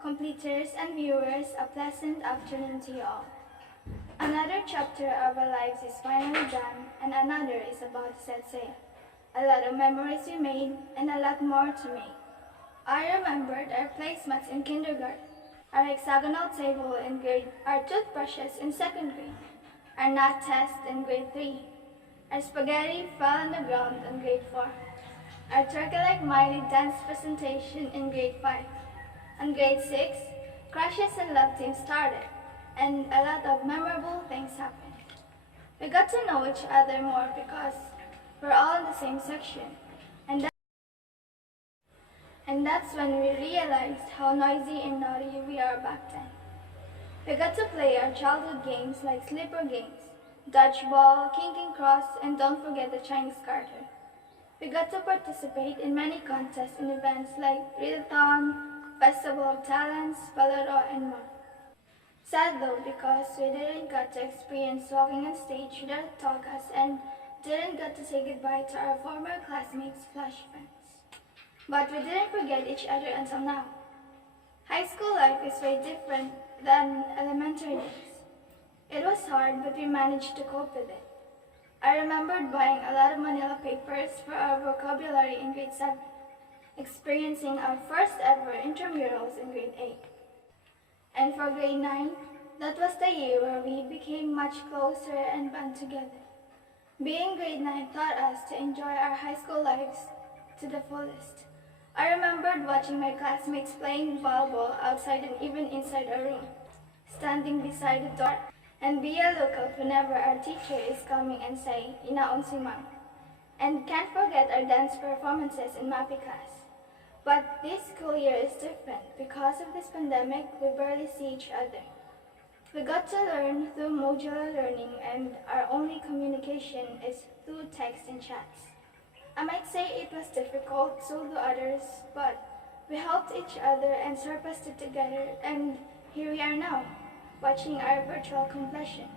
completers, and viewers, a pleasant afternoon to you all. Another chapter of our lives is finally done, and another is about to set sail. A lot of memories we made, and a lot more to make. I remembered our placemats in kindergarten, our hexagonal table in grade, our toothbrushes in second grade, our math test in grade 3, our spaghetti fell on the ground in grade 4, our turkey-like mighty dance presentation in grade 5. On grade 6, crushes and love teams started, and a lot of memorable things happened. We got to know each other more because we're all in the same section, and that's when we realized how noisy and naughty we are back then. We got to play our childhood games like slipper games, dodgeball, king cross, and don't forget the Chinese garter. We got to participate in many contests and events like Readathon, Festival of Talents, Palaro, and more. Sad though, because we didn't get to experience walking on stage with our togas and didn't get to say goodbye to our former classmates' flash friends. But we didn't forget each other until now. High school life is very different than elementary days. It was hard, but we managed to cope with it. I remembered buying a lot of manila papers for our vocabulary in grade 7, experiencing our first ever intramurals in grade 8. And for grade 9, that was the year where we became much closer and bond together. Being grade 9 taught us to enjoy our high school lives to the fullest. I remembered watching my classmates playing volleyball outside and even inside our room, standing beside the door, and be a lookout whenever our teacher is coming and say, "Inaon si ma'am." And can't forget our dance performances in MAPI class. But this school year is different. Because of this pandemic, we barely see each other. We got to learn through modular learning, and our only communication is through text and chats. I might say it was difficult, so do others, but we helped each other and surpassed it together, and here we are now, watching our virtual completion.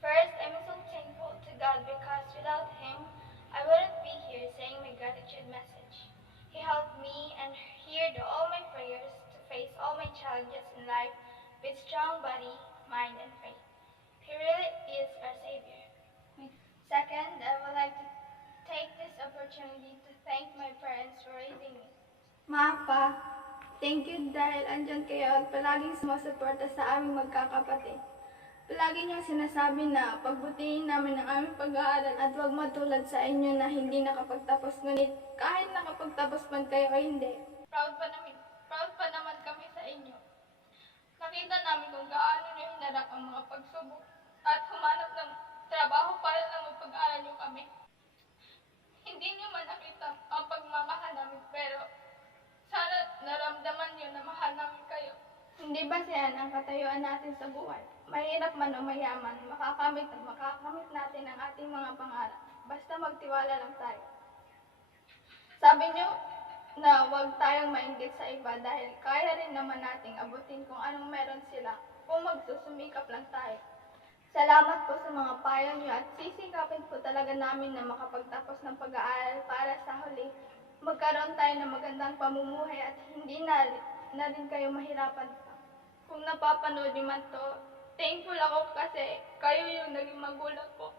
First, I'm so thankful to God because without Him, I wouldn't be here saying my gratitude message. He helped me and heard all my prayers to face all my challenges in life with strong body, mind, and faith. He really is our Savior. Second, I would like to take this opportunity to thank my parents for raising me. Ma, Pa, thank you dahil andyan kayo at palaging sumusuporta sa aming magkakapatid. Palagi niyong sinasabi na pagbutihin namin ang aming pag-aaral at huwag matulad sa inyo na hindi nakapagtapos, ngunit kahit nakapagtapos man kayo o hindi. Proud pa naman kami sa inyo. Nakita namin kung gaano niyo hinarap ang mga pagsubok at humanap ng trabaho para lang mapag-aral niyo kami. Hindi niyo man nakita ang pagmamahal namin, pero sana naramdaman niyo na mahal namin kayo. Hindi ba siya ang katayuan natin sa buhay? Mahirap man o mayaman, makakamit at makakamit natin ang ating mga pangarap. Basta magtiwala lang tayo. Sabi niyo na huwag tayong mainggit sa iba dahil kaya rin naman nating abutin kung anong meron sila kung magsusumikap lang tayo. Salamat po sa mga payo niyo at sisikapin po talaga namin na makapagtapos ng pag-aaral para sa huli magkaroon tayo ng magandang pamumuhay at hindi na rin kayo mahirapan pa. Kung napapanood niyo man to, thankful ako kasi kayo yung naging magulang ko.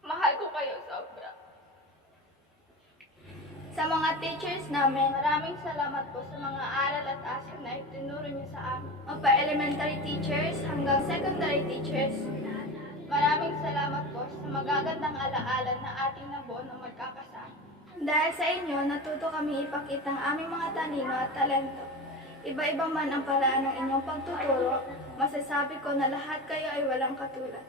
Mahal ko kayo sobra. Sa mga teachers namin, maraming salamat po sa mga aral at asal na itinuro niyo sa amin. Mapa-elementary teachers hanggang secondary teachers, maraming salamat po sa magagandang alaala na ating nabuo ng magkakasama. Dahil sa inyo, natuto kami ipakita ang aming mga talino at talento. Iba-iba man ang paraan ng inyong pagtuturo, masasabi ko na lahat kayo ay walang katulad.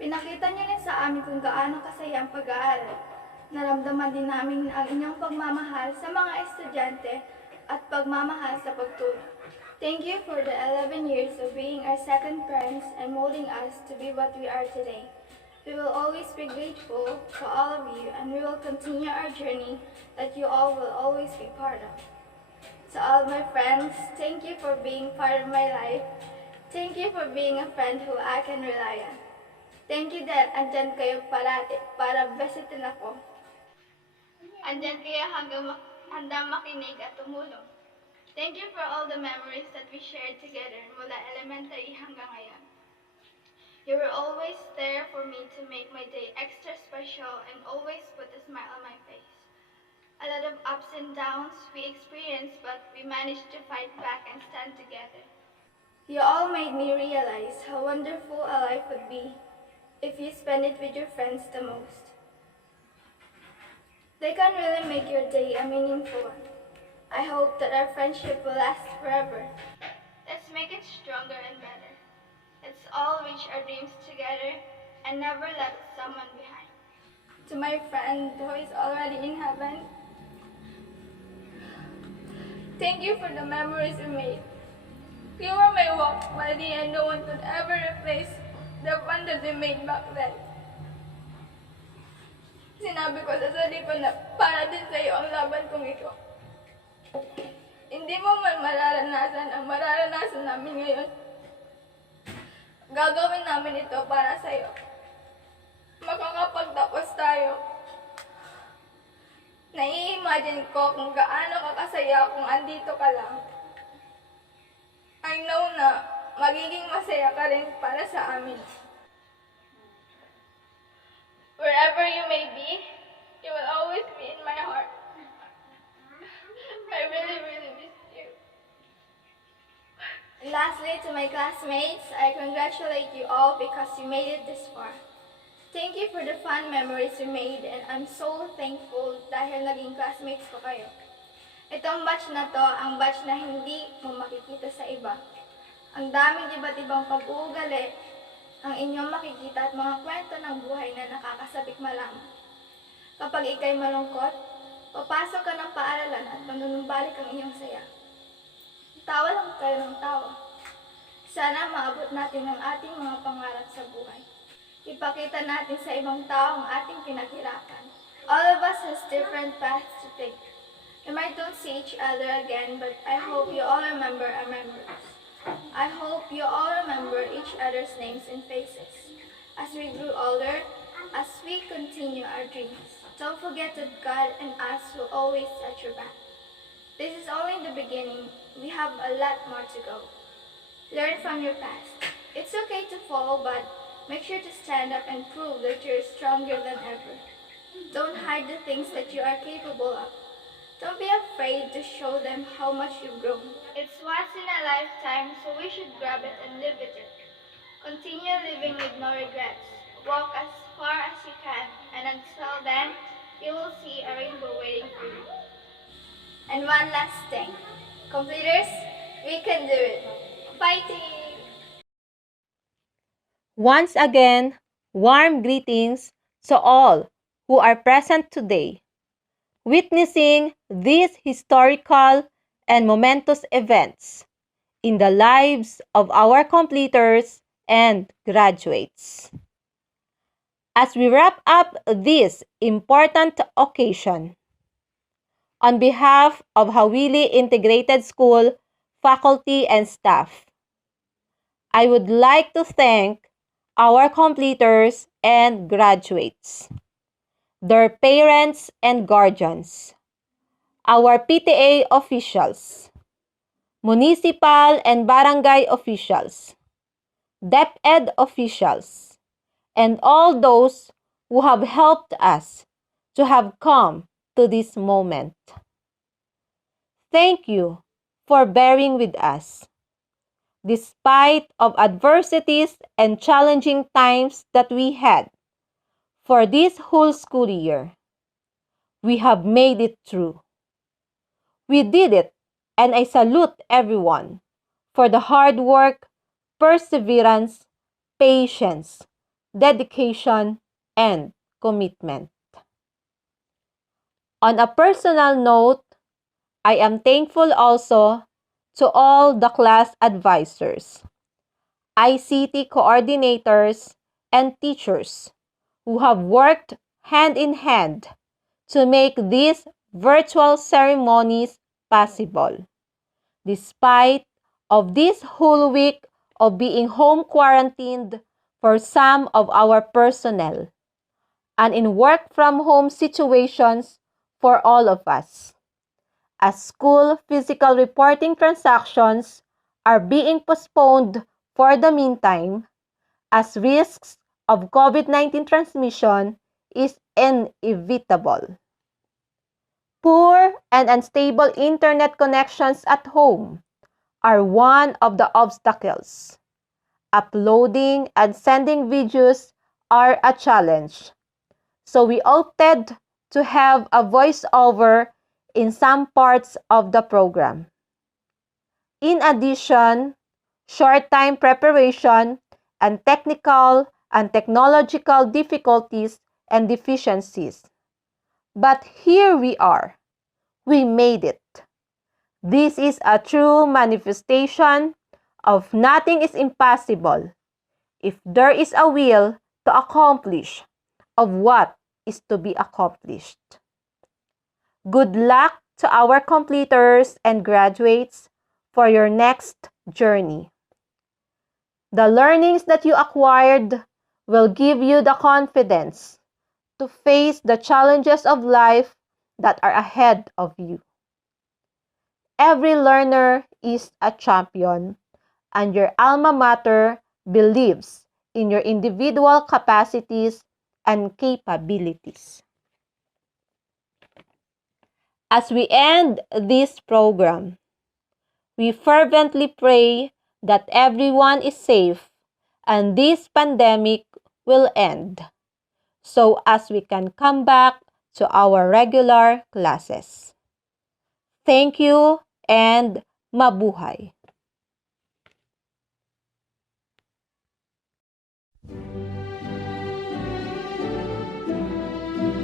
Pinakita niyo rin sa amin kung gaano kasaya ang pag-aaral. Naramdaman din namin ang inyong pagmamahal sa mga estudyante at pagmamahal sa pagturo. Thank you for the 11 years of being our second parents and molding us to be what we are today. We will always be grateful to all of you and we will continue our journey that you all will always be part of. To all my friends, thank you for being part of my life. Thank you for being a friend who I can rely on. Thank you that andyan kayo parati para besitin ako. Andyan kayo handang makinig at tumulong. Thank you for all the memories that we shared together mula elementary hanggang ngayon. You were always there for me to make my day extra special and always put a smile on my face. A lot of ups and downs we experienced, but we managed to fight back and stand together. You all made me realize how wonderful a life would be if you spend it with your friends the most. They can really make your day a meaningful one. I hope that our friendship will last forever. Let's make it stronger and better. Let's all reach our dreams together and never left someone behind. To my friend who is already in heaven, thank you for the memories we made. You were my walk buddy and no one could ever replace the fun that we made back then. Sinabi ko sa sarili ko na para din sa iyo ang laban kong ito. Hindi mo man mararanasan ang mararanasan namin ngayon. Gagawin namin ito para sa iyo. Makakapagtapos tayo. Nai-imagine ko kung gaano kakasaya kung andito ka lang. I know na magiging masaya ka rin para sa amin. Wherever you may be, you will always be in my heart. I really, really miss you. And lastly, to my classmates, I congratulate you all because you made it this far. Thank you for the fun memories we made and I'm so thankful dahil naging classmates ko kayo. Itong batch na to, ang batch na hindi mo makikita sa iba. Ang daming iba't ibang pag-uugali, ang inyong makikita at mga kwento ng buhay na nakakasabik malaman. Kapag ikay malungkot, papasok ka ng paaralan at manunumbalik ang iyong saya. Tawa lang kayo ng tawa. Sana maabot natin ang ating mga pangarap sa buhay. Ipakita natin sa ibang tao ang ating pinaghirapan. All of us has different paths to take. We might don't see each other again, but I hope you all remember our memories. I hope you all remember each other's names and faces. As we grew older, as we continue our dreams, don't forget that God and us will always at your back. This is only the beginning. We have a lot more to go. Learn from your past. It's okay to fall, but make sure to stand up and prove that you're stronger than ever. Don't hide the things that you are capable of. Don't be afraid to show them how much you've grown. It's once in a lifetime, so we should grab it and live with it. Continue living with no regrets. Walk as far as you can, and until then, you will see a rainbow waiting for you. And one last thing. Completers, we can do it. Fighting! Once again, warm greetings So all who are present today, witnessing these historical and momentous events in the lives of our completers and graduates. As we wrap up this important occasion, on behalf of Jawili Integrated School faculty and staff, I would like to thank our completers and graduates, their parents and guardians, our PTA officials, municipal and barangay officials, DepEd officials, and all those who have helped us to have come to this moment. Thank you for bearing with us. Despite of adversities and challenging times that we had for this whole school year, we have made it through. We did it, and I salute everyone for the hard work, perseverance, patience, dedication, and commitment. On a personal note, I am thankful also to all the class advisors, ICT coordinators, and teachers who have worked hand in hand to make these virtual ceremonies possible. Despite of this whole week of being home quarantined for some of our personnel, and in work from home situations for all of us, as school physical reporting transactions are being postponed for the meantime, as risks of COVID-19 transmission is inevitable. Poor and unstable internet connections at home are one of the obstacles. Uploading and sending videos are a challenge. So we opted to have a voiceover in some parts of the program. In addition, short time preparation and technical and technological difficulties and deficiencies. But here we are. We made it. This is a true manifestation of nothing is impossible if there is a will to accomplish of what is to be accomplished. Good luck to our completers and graduates for your next journey. The learnings that you acquired will give you the confidence to face the challenges of life that are ahead of you. Every learner is a champion, and your alma mater believes in your individual capacities and capabilities. As we end this program, we fervently pray that everyone is safe and this pandemic will end, so as we can come back to our regular classes. Thank you and mabuhay!